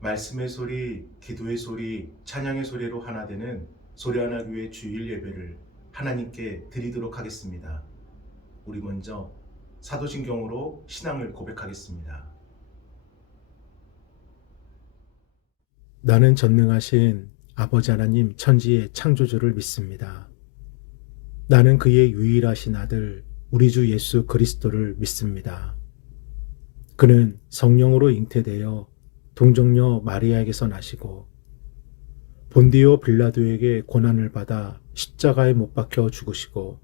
말씀의 소리, 기도의 소리, 찬양의 소리로 하나 되는 소리하나교회 주일 예배를 하나님께 드리도록 하겠습니다. 우리 먼저 사도신경으로 신앙을 고백하겠습니다. 나는 전능하신 아버지 하나님 천지의 창조주를 믿습니다. 나는 그의 유일하신 아들 우리 주 예수 그리스도를 믿습니다. 그는 성령으로 잉태되어 동정녀 마리아에게서 나시고 본디오 빌라도에게 고난을 받아 십자가에 못 박혀 죽으시고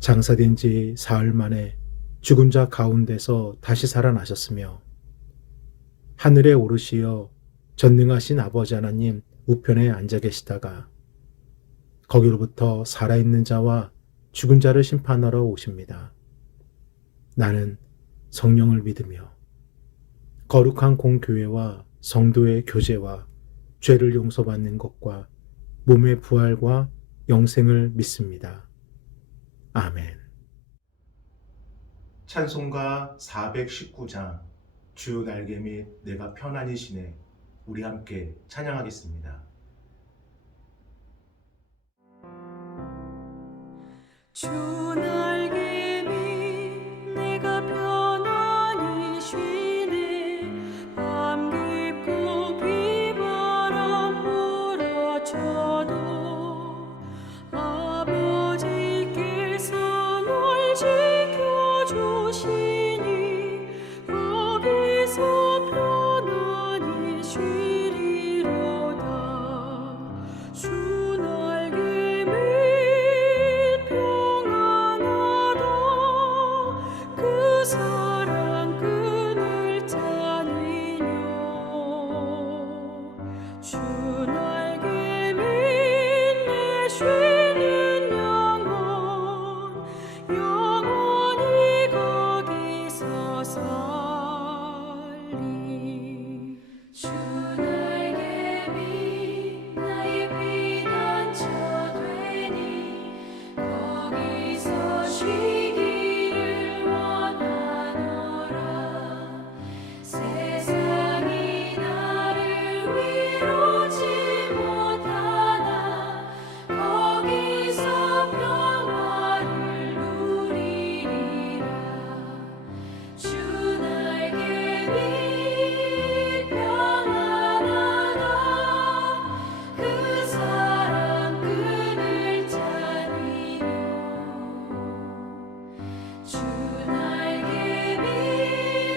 장사된 지 사흘 만에 죽은 자 가운데서 다시 살아나셨으며 하늘에 오르시어 전능하신 아버지 하나님 우편에 앉아 계시다가 거기로부터 살아있는 자와 죽은 자를 심판하러 오십니다. 나는 성령을 믿으며 거룩한 공교회와 성도의 교제와 죄를 용서받는 것과 몸의 부활과 영생을 믿습니다. 아멘. 찬송가 419장 주 날개 및 내가 편안히 지내 우리 함께 찬양하겠습니다. 주 날개 밑 내가 편안히 쉬네 밤 깊고 비바람 몰아쳐도 아버지께서 널 지켜주시니 거기서 편안히 쉬리로다. 주 날개 밑 그 사랑 끈을 짜니뇨. 주 날개 밑 내 쉬는 영혼 영원히 거기서 살리. 주 날개 밑 나의 피난처 되니 거기서 쉬기를 원하노라. 세상이 나를 위로치 못하나 거기서 평화를 누리리라. 주 날개 밑 평안하다. 그 사랑 끈을 짜니요. 주 날개 밑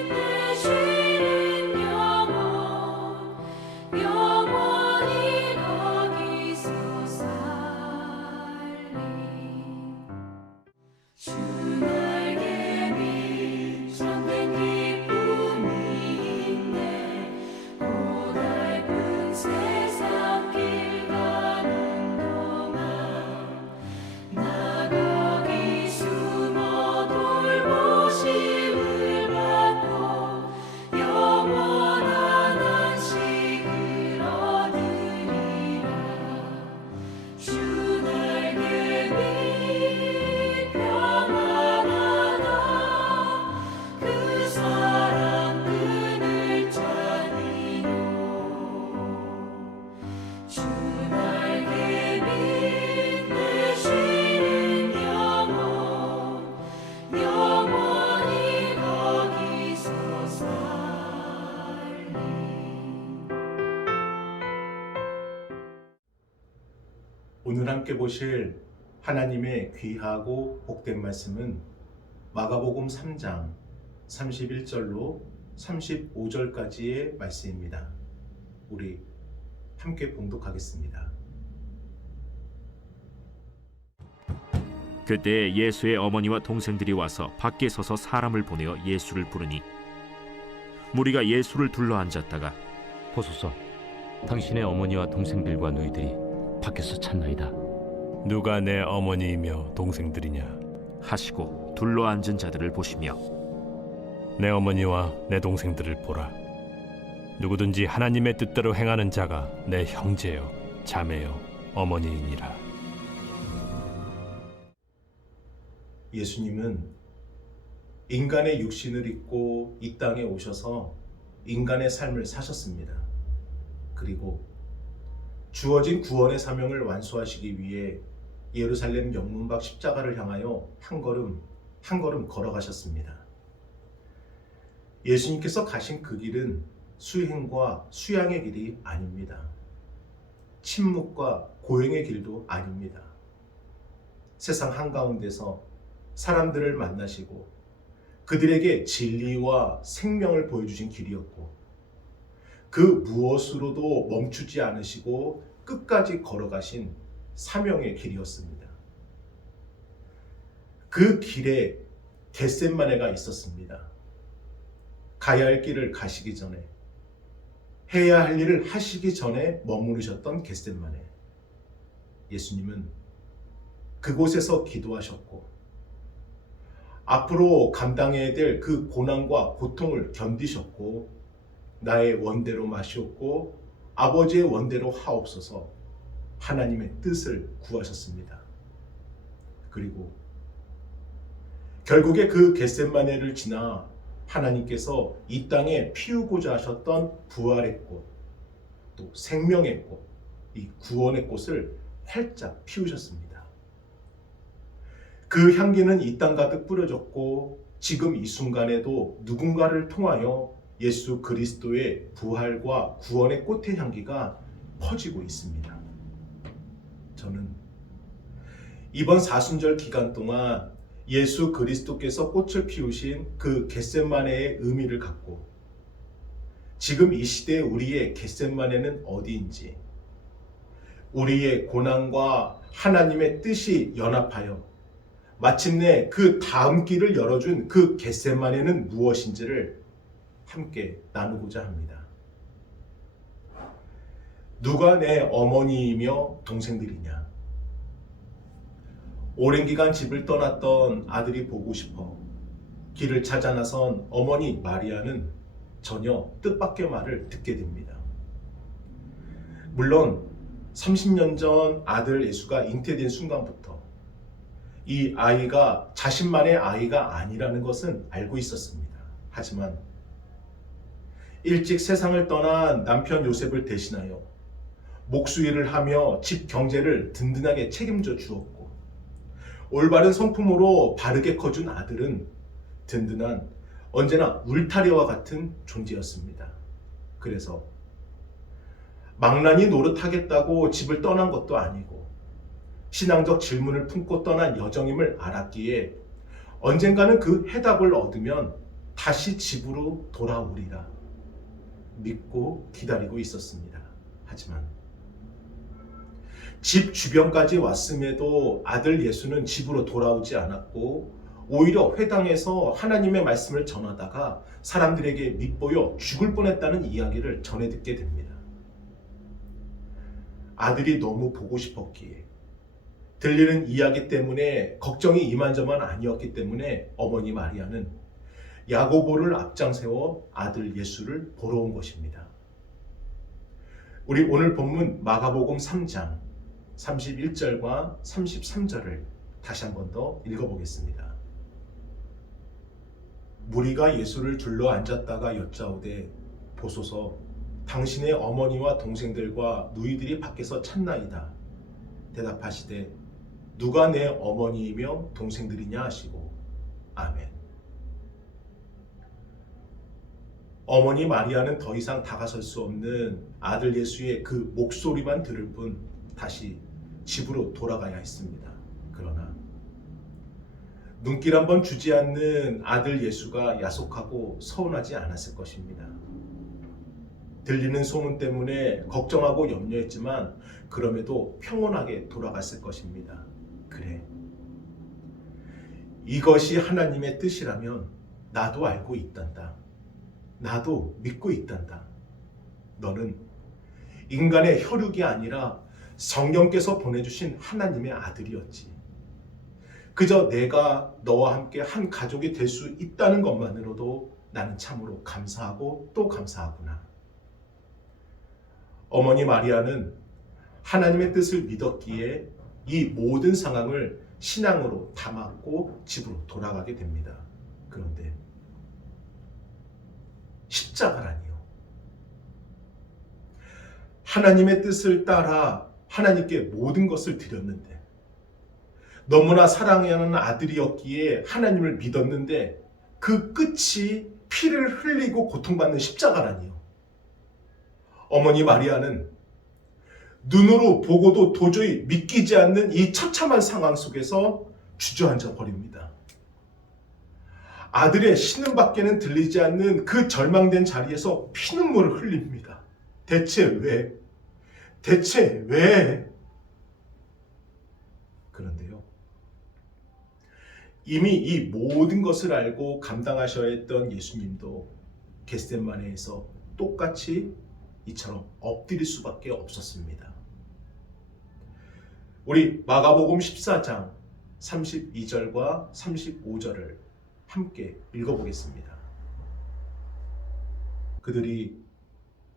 내 쉬는 영혼 영원히 거기서 살리. 주 날개 밑 참된 기쁨이 있네. 고달픈 세상 길 가는 동안 나 거기 숨어 돌보심을 받고 영원한 안식을 얻으리라. 주 날개 밑 평안하다. 그 사랑 끈을 짜니요. 주 날개 밑 내 쉬는 영혼 영원히 거기서 살리. 오늘 함께 보실 하나님의 귀하고 복된 말씀은 마가복음 3장 31절로 35절까지의 말씀입니다. 우리 함께 봉독하겠습니다. 그때 예수의 어머니와 동생들이 와서 밖에 서서 사람을 보내어 예수를 부르니 무리가 예수를 둘러 앉았다가 보소서, 당신의 어머니와 동생들과 너희들이 밖에서 찾나이다. 누가 내 어머니이며 동생들이냐? 하시고 둘러 앉은 자들을 보시며 내 어머니와 내 동생들을 보라. 누구든지 하나님의 뜻대로 행하는 자가 내 형제요, 자매요, 어머니이니라. 예수님은 인간의 육신을 입고 이 땅에 오셔서 인간의 삶을 사셨습니다. 그리고 주어진 구원의 사명을 완수하시기 위해 예루살렘 영문 밖 십자가를 향하여 한 걸음 걸어가셨습니다. 예수님께서 가신 그 길은 수행과 수양의 길이 아닙니다. 침묵과 고행의 길도 아닙니다. 세상 한가운데서 사람들을 만나시고 그들에게 진리와 생명을 보여주신 길이었고, 그 무엇으로도 멈추지 않으시고 끝까지 걸어가신 사명의 길이었습니다. 그 길에 겟셋마네가 있었습니다. 가야 할 길을 가시기 전에, 해야 할 일을 하시기 전에 머무르셨던 겟셋마네. 예수님은 그곳에서 기도하셨고, 앞으로 감당해야 될 그 고난과 고통을 견디셨고, 나의 원대로 마시옵고 아버지의 원대로 하옵소서 하나님의 뜻을 구하셨습니다. 그리고 결국에 그 겟셋마네를 지나 하나님께서 이 땅에 피우고자 하셨던 부활의 꽃, 또 생명의 꽃, 이 구원의 꽃을 활짝 피우셨습니다. 그 향기는 이 땅 가득 뿌려졌고, 지금 이 순간에도 누군가를 통하여 예수 그리스도의 부활과 구원의 꽃의 향기가 퍼지고 있습니다. 저는 이번 사순절 기간 동안 예수 그리스도께서 꽃을 피우신 그 겟셋마네의 의미를 갖고, 지금 이 시대에 우리의 겟셋마네는 어디인지, 우리의 고난과 하나님의 뜻이 연합하여 마침내 그 다음 길을 열어준 그 겟셋마네는 무엇인지를 함께 나누고자 합니다. 누가 내 어머니이며 동생들이냐? 오랜 기간 집을 떠났던 아들이 보고 싶어 길을 찾아 나선 어머니 마리아는 전혀 뜻밖의 말을 듣게 됩니다. 물론 30년 전 아들 예수가 잉태된 순간부터 이 아이가 자신만의 아이가 아니라는 것은 알고 있었습니다. 하지만 일찍 세상을 떠난 남편 요셉을 대신하여 목수일을 하며 집 경제를 든든하게 책임져 주었고, 올바른 성품으로 바르게 커준 아들은 든든한 언제나 울타리와 같은 존재였습니다. 그래서 망나니 노릇하겠다고 집을 떠난 것도 아니고 신앙적 질문을 품고 떠난 여정임을 알았기에 언젠가는 그 해답을 얻으면 다시 집으로 돌아오리라 믿고 기다리고 있었습니다. 하지만 집 주변까지 왔음에도 아들 예수는 집으로 돌아오지 않았고, 오히려 회당에서 하나님의 말씀을 전하다가 사람들에게 밉보여 죽을 뻔했다는 이야기를 전해 듣게 됩니다. 아들이 너무 보고 싶었기에, 들리는 이야기 때문에 걱정이 이만저만 아니었기 때문에 어머니 마리아는 야고보를 앞장세워 아들 예수를 보러 온 것입니다. 우리 오늘 본문 마가복음 3장 31절과 33절을 다시 한 번 더 읽어보겠습니다. 무리가 예수를 둘러 앉았다가 여짜오되, 보소서 당신의 어머니와 동생들과 누이들이 밖에서 찾나이다. 대답하시되, 누가 내 어머니이며 동생들이냐 하시고, 아멘. 어머니 마리아는 더 이상 다가설 수 없는 아들 예수의 그 목소리만 들을 뿐 다시 집으로 돌아가야 했습니다. 그러나 눈길 한번 주지 않는 아들 예수가 야속하고 서운하지 않았을 것입니다. 들리는 소문 때문에 걱정하고 염려했지만 그럼에도 평온하게 돌아갔을 것입니다. 그래, 이것이 하나님의 뜻이라면 나도 알고 있단다. 나도 믿고 있단다. 너는 인간의 혈육이 아니라 성령께서 보내주신 하나님의 아들이었지. 그저 내가 너와 함께 한 가족이 될 수 있다는 것만으로도 나는 참으로 감사하고 또 감사하구나. 어머니 마리아는 하나님의 뜻을 믿었기에 이 모든 상황을 신앙으로 담았고 집으로 돌아가게 됩니다. 그런데 십자가라니요. 하나님의 뜻을 따라 하나님께 모든 것을 드렸는데, 너무나 사랑하는 아들이었기에 하나님을 믿었는데 그 끝이 피를 흘리고 고통받는 십자가라니요. 어머니 마리아는 눈으로 보고도 도저히 믿기지 않는 이 처참한 상황 속에서 주저앉아 버립니다. 아들의 신음밖에는 들리지 않는 그 절망된 자리에서 피눈물을 흘립니다. 대체 왜? 대체 왜? 그런데요, 이미 이 모든 것을 알고 감당하셔야 했던 예수님도 겟세마네에서 똑같이 이처럼 엎드릴 수밖에 없었습니다. 우리 마가복음 14장 32절과 35절을 함께 읽어보겠습니다. 그들이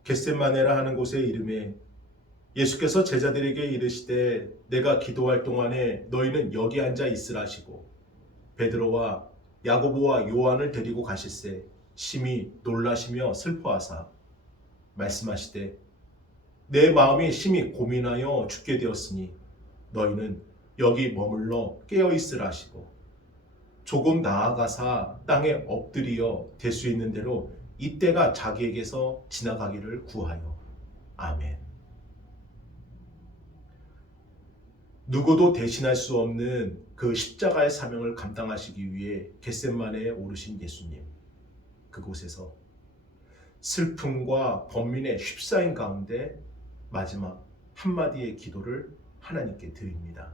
겟세마네라 하는 곳에 이르매 예수께서 제자들에게 이르시되 내가 기도할 동안에 너희는 여기 앉아 있으라 하시고 베드로와 야고보와 요한을 데리고 가실새 심히 놀라시며 슬퍼하사 말씀하시되 내 마음이 심히 고민하여 죽게 되었으니 너희는 여기 머물러 깨어 있으라 하시고 조금 나아가사 땅에 엎드리어 될 수 있는 대로 이때가 자기에게서 지나가기를 구하여. 아멘. 누구도 대신할 수 없는 그 십자가의 사명을 감당하시기 위해 겟세마네에 오르신 예수님, 그곳에서 슬픔과 번민의 휩싸인 가운데 마지막 한마디의 기도를 하나님께 드립니다.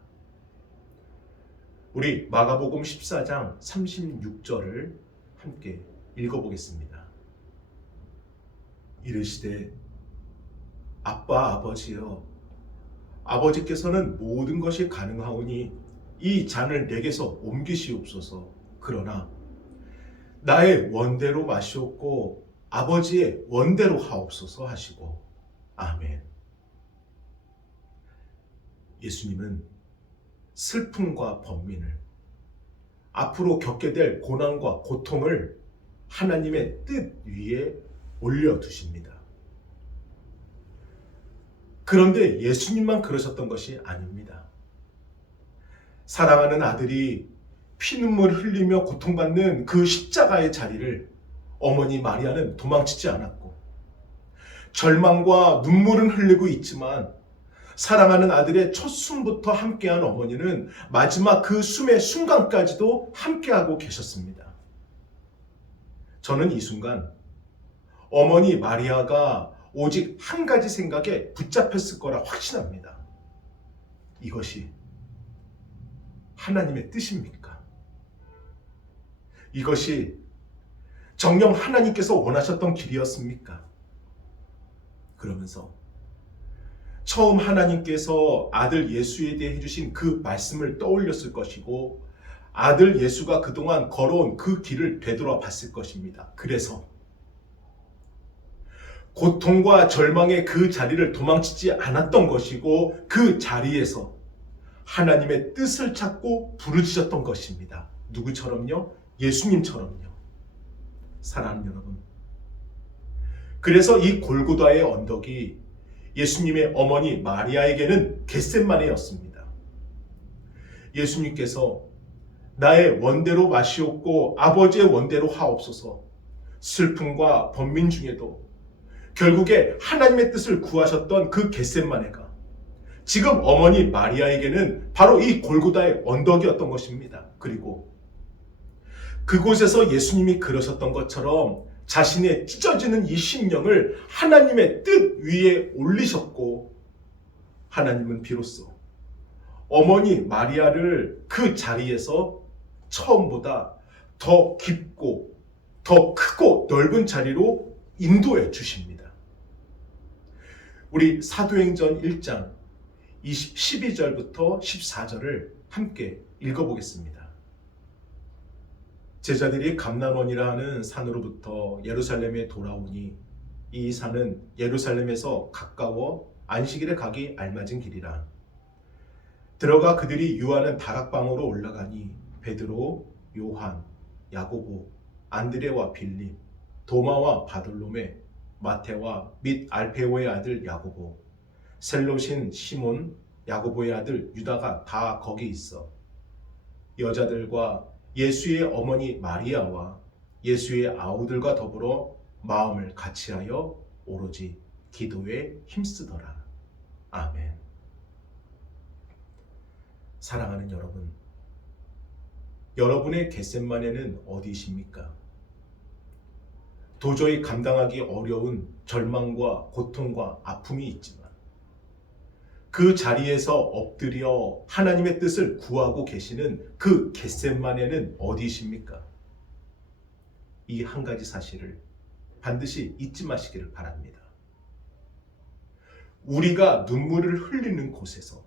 우리 마가복음 14장 36절을 함께 읽어보겠습니다. 이르시되 아빠 아버지여, 아버지께서는 모든 것이 가능하오니 이 잔을 내게서 옮기시옵소서. 그러나 나의 원대로 마시옵고 아버지의 원대로 하옵소서 하시고. 아멘. 예수님은 슬픔과 번민을, 앞으로 겪게 될 고난과 고통을 하나님의 뜻 위에 올려두십니다. 그런데 예수님만 그러셨던 것이 아닙니다. 사랑하는 아들이 피눈물 흘리며 고통받는 그 십자가의 자리를 어머니 마리아는 도망치지 않았고, 절망과 눈물은 흘리고 있지만 사랑하는 아들의 첫 숨부터 함께한 어머니는 마지막 그 숨의 순간까지도 함께하고 계셨습니다. 저는 이 순간 어머니 마리아가 오직 한 가지 생각에 붙잡혔을 거라 확신합니다. 이것이 하나님의 뜻입니까? 이것이 정녕 하나님께서 원하셨던 길이었습니까? 그러면서 처음 하나님께서 아들 예수에 대해 해주신 그 말씀을 떠올렸을 것이고, 아들 예수가 그동안 걸어온 그 길을 되돌아봤을 것입니다. 그래서 고통과 절망의 그 자리를 도망치지 않았던 것이고, 그 자리에서 하나님의 뜻을 찾고 부르짖었던 것입니다. 누구처럼요? 예수님처럼요. 사랑하는 여러분, 그래서 이 골고다의 언덕이 예수님의 어머니 마리아에게는 겟세마네였습니다. 예수님께서 나의 원대로 마시옵고 아버지의 원대로 하옵소서, 슬픔과 번민 중에도 결국에 하나님의 뜻을 구하셨던 그 겟세마네가 지금 어머니 마리아에게는 바로 이 골고다의 언덕이었던 것입니다. 그리고 그곳에서 예수님이 그러셨던 것처럼 자신의 찢어지는 이 심령을 하나님의 뜻 위에 올리셨고, 하나님은 비로소 어머니 마리아를 그 자리에서 처음보다 더 깊고 더 크고 넓은 자리로 인도해 주십니다. 우리 사도행전 1장 12절부터 14절을 함께 읽어보겠습니다. 제자들이 감람원이라 하는 산으로부터 예루살렘에 돌아오니 이 산은 예루살렘에서 가까워 안식일에 가기 알맞은 길이라. 들어가 그들이 유하는 다락방으로 올라가니 베드로, 요한, 야고보, 안드레와 빌립, 도마와 바돌로메, 마테와 및 알페오의 아들 야고보, 셀롯인 시몬, 야고보의 아들 유다가 다 거기 있어 여자들과 예수의 어머니 마리아와 예수의 아우들과 더불어 마음을 같이하여 오로지 기도에 힘쓰더라. 아멘. 사랑하는 여러분, 여러분의 겟셋마네는 어디이십니까? 도저히 감당하기 어려운 절망과 고통과 아픔이 있지만 그 자리에서 엎드려 하나님의 뜻을 구하고 계시는 그 겟셋마네는 어디이십니까? 이 한 가지 사실을 반드시 잊지 마시기를 바랍니다. 우리가 눈물을 흘리는 곳에서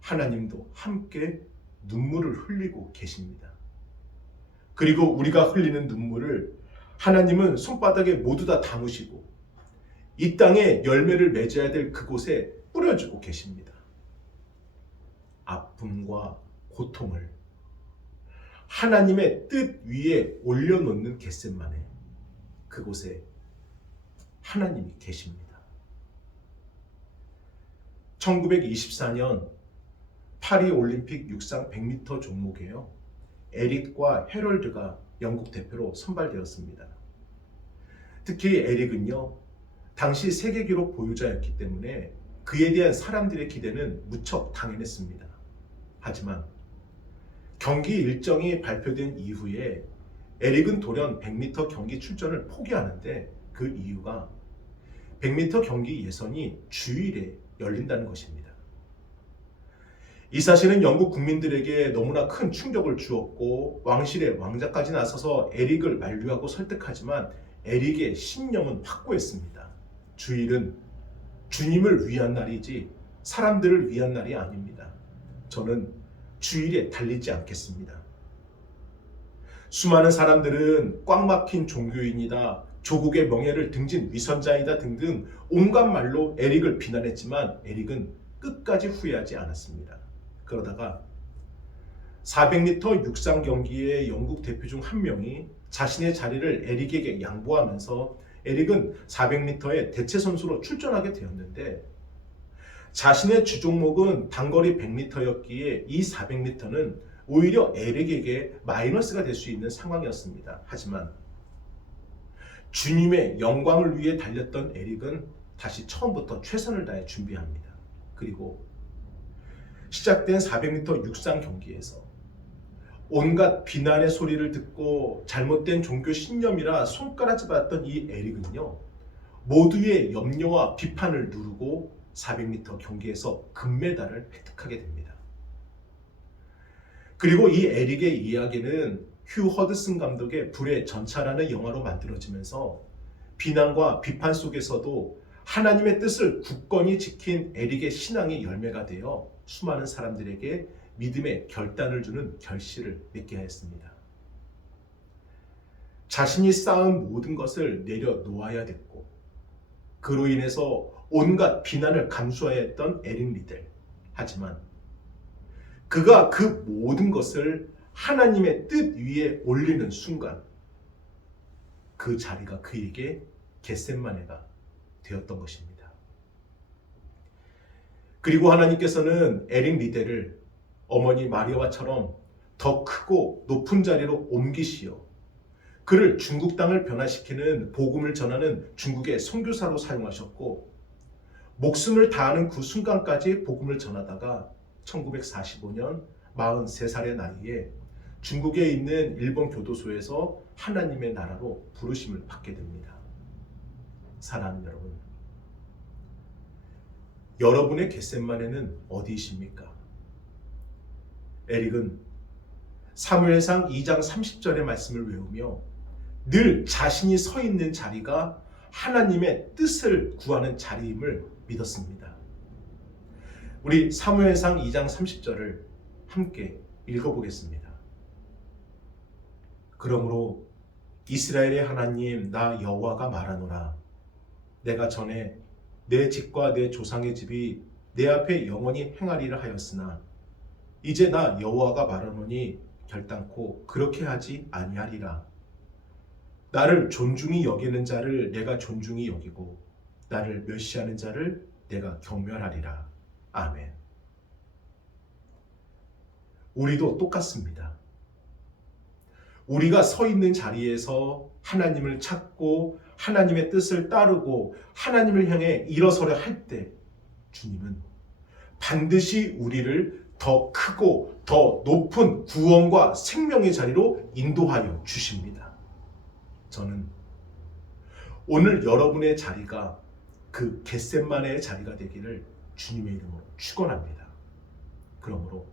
하나님도 함께 눈물을 흘리고 계십니다. 그리고 우리가 흘리는 눈물을 하나님은 손바닥에 모두 다 담으시고 이 땅에 열매를 맺어야 될 그곳에 뿌려주고 계십니다. 아픔과 고통을 하나님의 뜻 위에 올려놓는 겟셋마네, 그곳에 하나님이 계십니다. 1924년 파리 올림픽 육상 100m 종목에요, 에릭과 해럴드가 영국 대표로 선발되었습니다. 특히 에릭은요, 당시 세계 기록 보유자였기 때문에 그에 대한 사람들의 기대는 무척 당연했습니다. 하지만 경기 일정이 발표된 이후에 에릭은 돌연 100m 경기 출전을 포기하는데 그 이유가 100m 경기 예선이 주일에 열린다는 것입니다. 이 사실은 영국 국민들에게 너무나 큰 충격을 주었고 왕실의 왕자까지 나서서 에릭을 만류하고 설득하지만 에릭의 신념은 확고했습니다. 주일은 주님을 위한 날이지 사람들을 위한 날이 아닙니다. 저는 주일에 달리지 않겠습니다. 수많은 사람들은 꽉 막힌 종교인이다, 조국의 명예를 등진 위선자이다 등등 온갖 말로 에릭을 비난했지만 에릭은 끝까지 후회하지 않았습니다. 그러다가 400m 육상 경기의 영국 대표 중 한 명이 자신의 자리를 에릭에게 양보하면서 에릭은 400m의 대체 선수로 출전하게 되었는데 자신의 주종목은 단거리 100m였기에 이 400m는 오히려 에릭에게 마이너스가 될 수 있는 상황이었습니다. 하지만 주님의 영광을 위해 달렸던 에릭은 다시 처음부터 최선을 다해 준비합니다. 그리고 시작된 400m 육상 경기에서 온갖 비난의 소리를 듣고 잘못된 종교 신념이라 손가락질 받았던 이 에릭은요, 모두의 염려와 비판을 누르고 400m 경기에서 금메달을 획득하게 됩니다. 그리고 이 에릭의 이야기는 휴 허드슨 감독의 불의 전차라는 영화로 만들어지면서 비난과 비판 속에서도 하나님의 뜻을 굳건히 지킨 에릭의 신앙이 열매가 되어 수많은 사람들에게 믿음의 결단을 주는 결실을 맺게 하였습니다. 자신이 쌓은 모든 것을 내려놓아야 됐고 그로 인해서 온갖 비난을 감수해야 했던 에릭 리델. 하지만 그가 그 모든 것을 하나님의 뜻 위에 올리는 순간 그 자리가 그에게 겟셋마네가 되었던 것입니다. 그리고 하나님께서는 에릭 리델을 어머니 마리아와처럼 더 크고 높은 자리로 옮기시어 그를 중국 땅을 변화시키는 복음을 전하는 중국의 선교사로 사용하셨고 목숨을 다하는 그 순간까지 복음을 전하다가 1945년 43살의 나이에 중국에 있는 일본 교도소에서 하나님의 나라로 부르심을 받게 됩니다. 사랑하는 여러분, 여러분의 겟셋마네는 어디이십니까? 에릭은 사무엘상 2장 30절의 말씀을 외우며 늘 자신이 서 있는 자리가 하나님의 뜻을 구하는 자리임을 믿었습니다. 우리 사무엘상 2장 30절을 함께 읽어보겠습니다. 그러므로 이스라엘의 하나님 나 여호와가 말하노라. 내가 전에 내 집과 내 조상의 집이 내 앞에 영원히 행하리라 하였으나 이제 나 여호와가 말하노니 결단코 그렇게 하지 아니하리라. 나를 존중히 여기는 자를 내가 존중히 여기고 나를 멸시하는 자를 내가 경멸하리라. 아멘. 우리도 똑같습니다. 우리가 서 있는 자리에서 하나님을 찾고 하나님의 뜻을 따르고 하나님을 향해 일어서려 할 때 주님은 반드시 우리를 더 크고 더 높은 구원과 생명의 자리로 인도하여 주십니다. 저는 오늘 여러분의 자리가 그 겟셋마네의 자리가 되기를 주님의 이름으로 축원합니다. 그러므로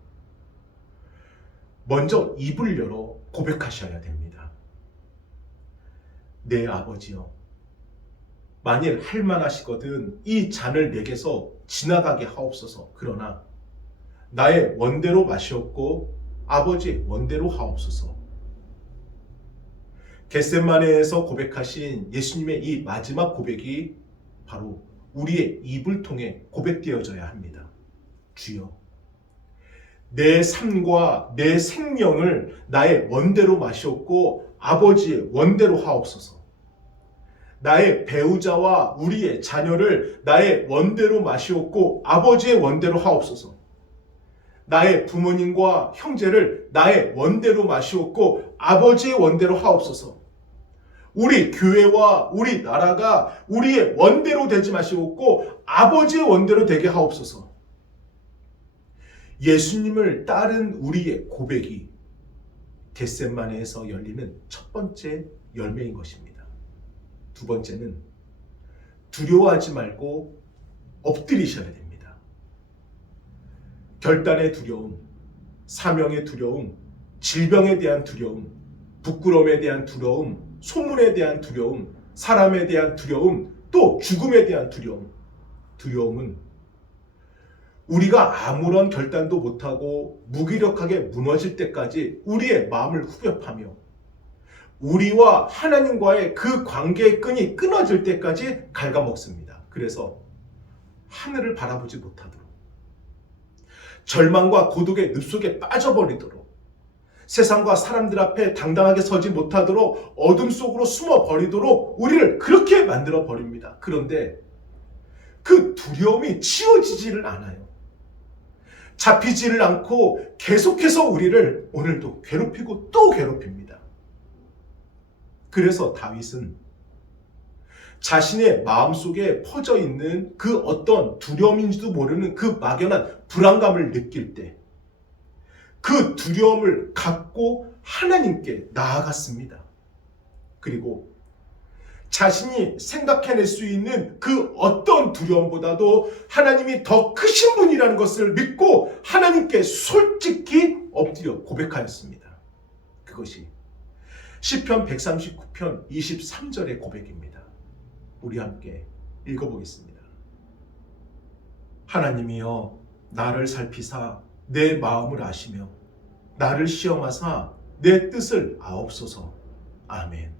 먼저 입을 열어 고백하셔야 됩니다. 내 아버지여, 만일 할만하시거든 이 잔을 내게서 지나가게 하옵소서. 그러나 나의 원대로 마시옵고 아버지의 원대로 하옵소서. 겟셋마네에서 고백하신 예수님의 이 마지막 고백이 바로 우리의 입을 통해 고백되어져야 합니다. 주여, 내 삶과 내 생명을 나의 원대로 마시옵고 아버지의 원대로 하옵소서. 나의 배우자와 우리의 자녀를 나의 원대로 마시옵고 아버지의 원대로 하옵소서. 나의 부모님과 형제를 나의 원대로 마시옵고 아버지의 원대로 하옵소서. 우리 교회와 우리 나라가 우리의 원대로 되지 마시옵고 아버지의 원대로 되게 하옵소서. 예수님을 따른 우리의 고백이 겟셋마네에서 열리는 첫 번째 열매인 것입니다. 두 번째는 두려워하지 말고 엎드리셔야 됩니다. 결단의 두려움, 사명의 두려움, 질병에 대한 두려움, 부끄러움에 대한 두려움, 소문에 대한 두려움, 사람에 대한 두려움, 또 죽음에 대한 두려움. 두려움은 우리가 아무런 결단도 못하고 무기력하게 무너질 때까지 우리의 마음을 후벼파며 우리와 하나님과의 그 관계의 끈이 끊어질 때까지 갉아먹습니다. 그래서 하늘을 바라보지 못하도록, 절망과 고독의 늪속에 빠져버리도록, 세상과 사람들 앞에 당당하게 서지 못하도록 어둠 속으로 숨어버리도록 우리를 그렇게 만들어 버립니다. 그런데 그 두려움이 치워지지를 않아요. 잡히지를 않고 계속해서 우리를 오늘도 괴롭히고 또 괴롭힙니다. 그래서 다윗은 자신의 마음속에 퍼져 있는 그 어떤 두려움인지도 모르는 그 막연한 불안감을 느낄 때 그 두려움을 갖고 하나님께 나아갔습니다. 그리고 자신이 생각해낼 수 있는 그 어떤 두려움보다도 하나님이 더 크신 분이라는 것을 믿고 하나님께 솔직히 엎드려 고백하였습니다. 그것이 시편 139편 23절의 고백입니다. 우리 함께 읽어보겠습니다. 하나님이여 나를 살피사 내 마음을 아시며 나를 시험하사 내 뜻을 아옵소서. 아멘.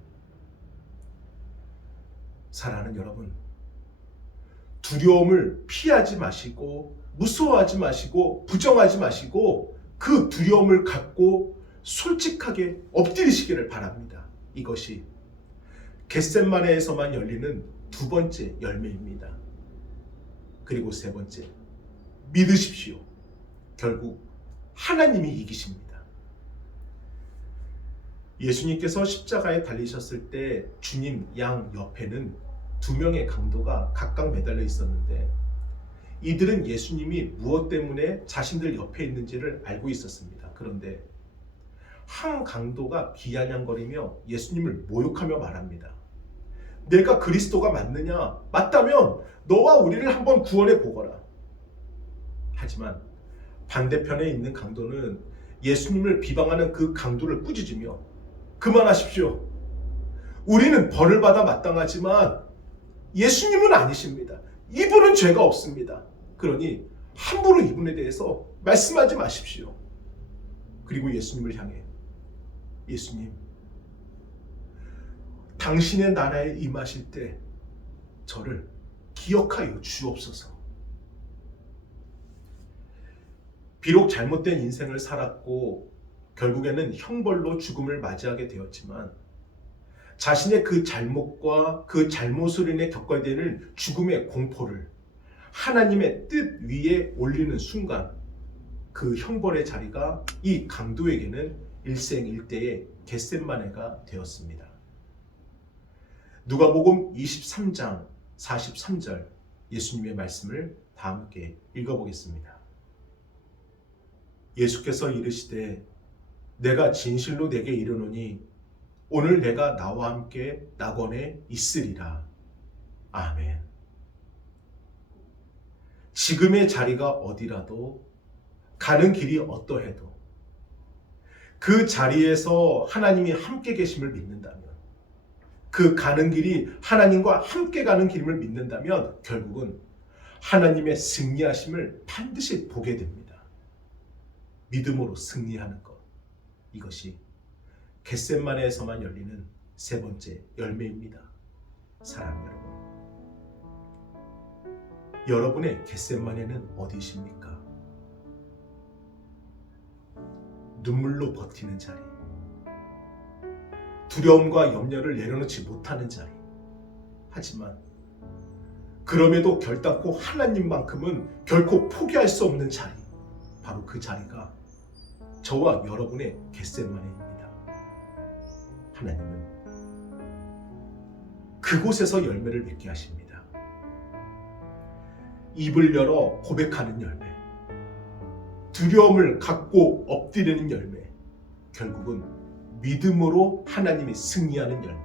사랑하는 여러분, 두려움을 피하지 마시고 무서워하지 마시고 부정하지 마시고 그 두려움을 갖고 솔직하게 엎드리시기를 바랍니다. 이것이 겟셋마네에서만 열리는 두 번째 열매입니다. 그리고 세 번째, 믿으십시오. 결국 하나님이 이기십니다. 예수님께서 십자가에 달리셨을 때 주님 양 옆에는 두 명의 강도가 각각 매달려 있었는데 이들은 예수님이 무엇 때문에 자신들 옆에 있는지를 알고 있었습니다. 그런데 한 강도가 비아냥거리며 예수님을 모욕하며 말합니다. 내가 그리스도가 맞느냐? 맞다면 너와 우리를 한번 구원해 보거라. 하지만 반대편에 있는 강도는 예수님을 비방하는 그 강도를 꾸짖으며 그만하십시오. 우리는 벌을 받아 마땅하지만 예수님은 아니십니다. 이분은 죄가 없습니다. 그러니 함부로 이분에 대해서 말씀하지 마십시오. 그리고 예수님을 향해 예수님, 당신의 나라에 임하실 때 저를 기억하여 주옵소서. 비록 잘못된 인생을 살았고 결국에는 형벌로 죽음을 맞이하게 되었지만 자신의 그 잘못과 그 잘못으로 인해 겪어야 되는 죽음의 공포를 하나님의 뜻 위에 올리는 순간 그 형벌의 자리가 이 강도에게는 일생일대의 겟셋마네가 되었습니다. 누가복음 23장 43절 예수님의 말씀을 다 함께 읽어보겠습니다. 예수께서 이르시되 내가 진실로 내게 이르노니 오늘 내가 나와 함께 낙원에 있으리라. 아멘. 지금의 자리가 어디라도 가는 길이 어떠해도 그 자리에서 하나님이 함께 계심을 믿는다면 그 가는 길이 하나님과 함께 가는 길임을 믿는다면 결국은 하나님의 승리하심을 반드시 보게 됩니다. 믿음으로 승리하는 것, 이것이 겟셋마네에서만 열리는 세 번째 열매입니다. 사랑하는 여러분, 여러분의 겟셋마네는 어디십니까? 눈물로 버티는 자리, 두려움과 염려를 내려놓지 못하는 자리. 하지만 그럼에도 결단코 하나님만큼은 결코 포기할 수 없는 자리, 바로 그 자리가 저와 여러분의 겟셋마네입니다. 하나님은 그곳에서 열매를 맺게 하십니다. 입을 열어 고백하는 열매, 두려움을 갖고 엎드리는 열매, 결국은 믿음으로 하나님이 승리하는 열매.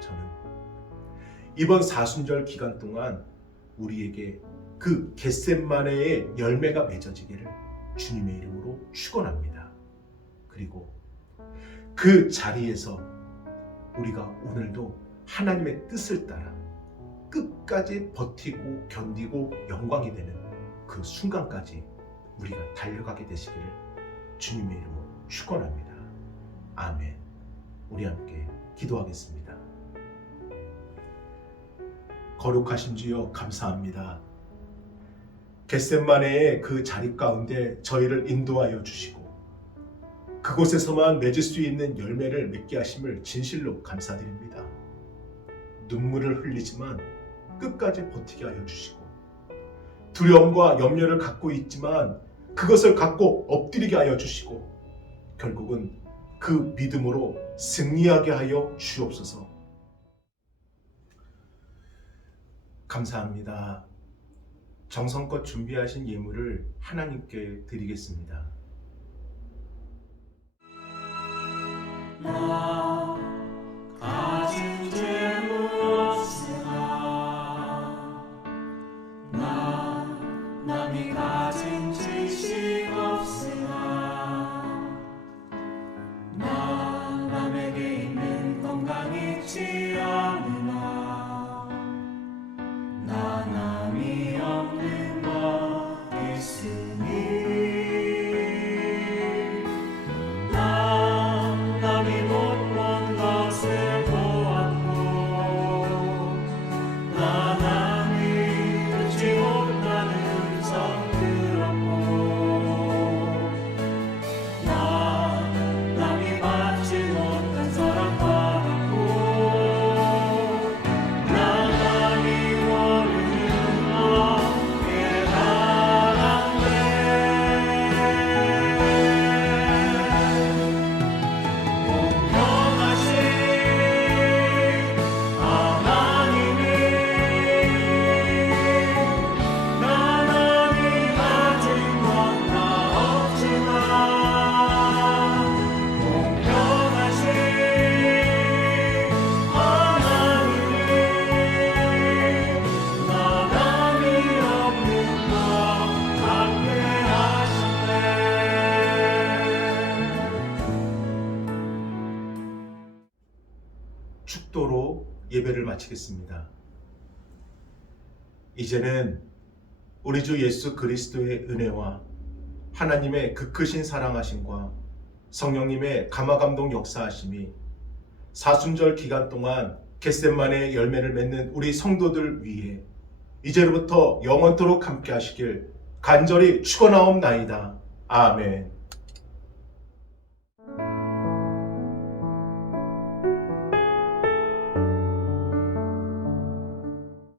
저는 이번 사순절 기간 동안 우리에게 그 겟셋마네의 열매가 맺어지기를 주님의 이름으로 축원합니다. 그리고 그 자리에서 우리가 오늘도 하나님의 뜻을 따라 끝까지 버티고 견디고 영광이 되는 그 순간까지 우리가 달려가게 되시기를 주님의 이름으로 축원합니다. 아멘. 우리 함께 기도하겠습니다. 거룩하신 주여 감사합니다. 겟셋마네의 그 자리 가운데 저희를 인도하여 주시고 그곳에서만 맺을 수 있는 열매를 맺게 하심을 진실로 감사드립니다. 눈물을 흘리지만 끝까지 버티게 하여 주시고 두려움과 염려를 갖고 있지만 그것을 갖고 엎드리게 하여 주시고 결국은 그 믿음으로 승리하게 하여 주옵소서. 감사합니다. 정성껏 준비하신 예물을 하나님께 드리겠습니다. 나 가진 죄 무엇이나 나 남이 가진 지식 없으나 나 남에게 있는 건강 있지 않으나 나 남이 없는 것 있으니 나 남이 못 본 것을 보았고 나 남이 듣지 못하는 음성 들었고 나 남이 받지 못한 사랑 받았고 나 남이 모르는 것 깨달았네. 공평하신 하나님이 나 남이 가진 건 다 없지만 공평하신 하나님이 나 남이 없는 것 같게 하셨네. 축도로 예배를 마치겠습니다. 이제는 우리 주 예수 그리스도의 은혜와 하나님의 그 크신 사랑하심과 성령님의 감화감동 역사하심이 사순절 기간 동안 겟셋마네의 열매를 맺는 우리 성도들 위해 이제로부터 영원토록 함께 하시길 간절히 축원하옵나이다. 아멘.